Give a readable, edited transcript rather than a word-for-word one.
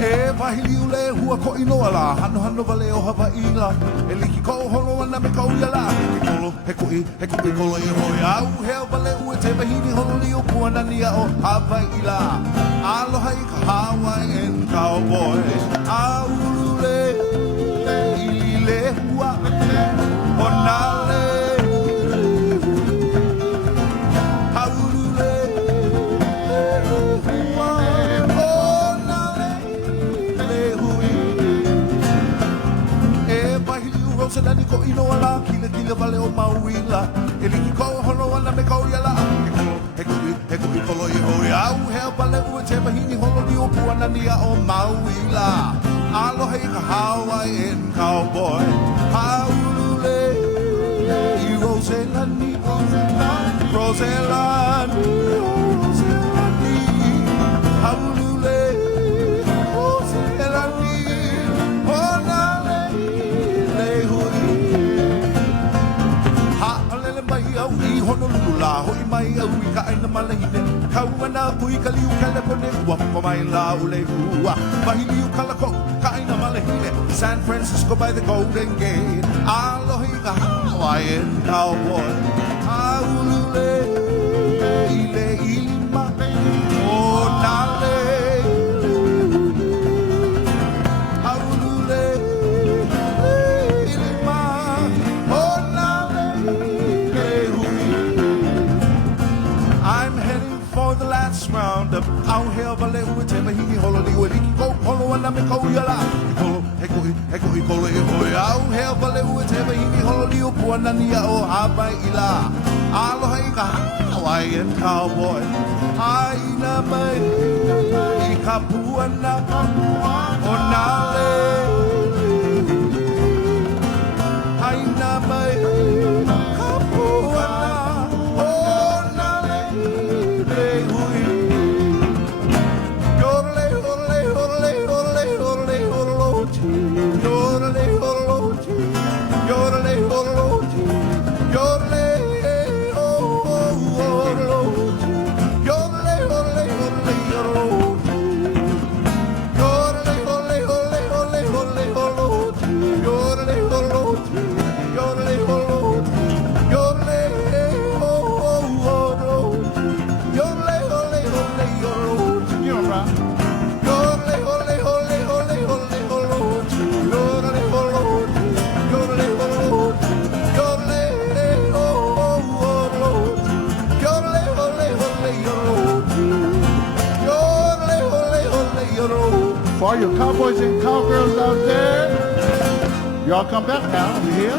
E wahiliu le hua ko inoa la, hano hano wale o Hawaii la. E liki ko hono ana me kau ia la. He kui kolo i hoi au. Hea wale ue te mahini hono li o puanania o Hawaii la. Aloha i ka Hawaiian Cowboy. Aulu le, ili le hua. O nā le. Aulu le, hua. O nā le hui. E wahili u rosa nani ko inoa la. Kila vale o mauila. E liki ko hono ana me kau ia la. He kui kolo i hoi au. Hea vale ue te mahini hono li o puanania o mauila. Aloha i ka Hawaiian Cowboy. Haulule i Roselani. Roselani. Haulule Roselani. Honale le hui. Ha'alele mai au i Honolulu la. Hoi mai au i ka Aina malahine. Kaimana pui ka liu California. Wapa mai la ule ua. Mahili u kalako ka Aina malahine. San Francisco by the Golden Gate. Aloha i ka Hawaiian Cowboy. Aulule ile ilima. O nale. Aulule ilima. O nale. I'm heading for the last round of Au hea wale ue te mahini holo li ue liki ko holo ana me kau ia la. He kui kolo i hoi au hea wale ue te mahini holo li o puanania o Hawaii la. Aloha i ka Hawaiian Cowboy. Aina mai i ka puana o nale. Aina mai ka puana o nale le hui. Yorle, yorle, yorle, yorle, yorle, yorlochi. Yorle, yorlochi. Yorle, yorlochi. Yorle, oh, oh, yorlochi. Yorle, yorle, yorle, yorlochi. Yorle, yorle, yorle, yorle, yorle, yorlochi. Yorle, yorlochi. Yorle, yorlochi. Yorle, oh, oh, yorlochi. Yorle, yorle, yorle, yorlochi. You're right. Yorle, yorle, yorle, yorle, yorle, yorlochi. Yorle, yorlochi. Yorle, yorlochi. Yorle, oh, oh, yorlochi. Yorle, yorle, yorle, yorlochi. Yorle, yorle, yorle, yorlochi. For all you cowboys and cowgirls out there, y'all come back now. You hear?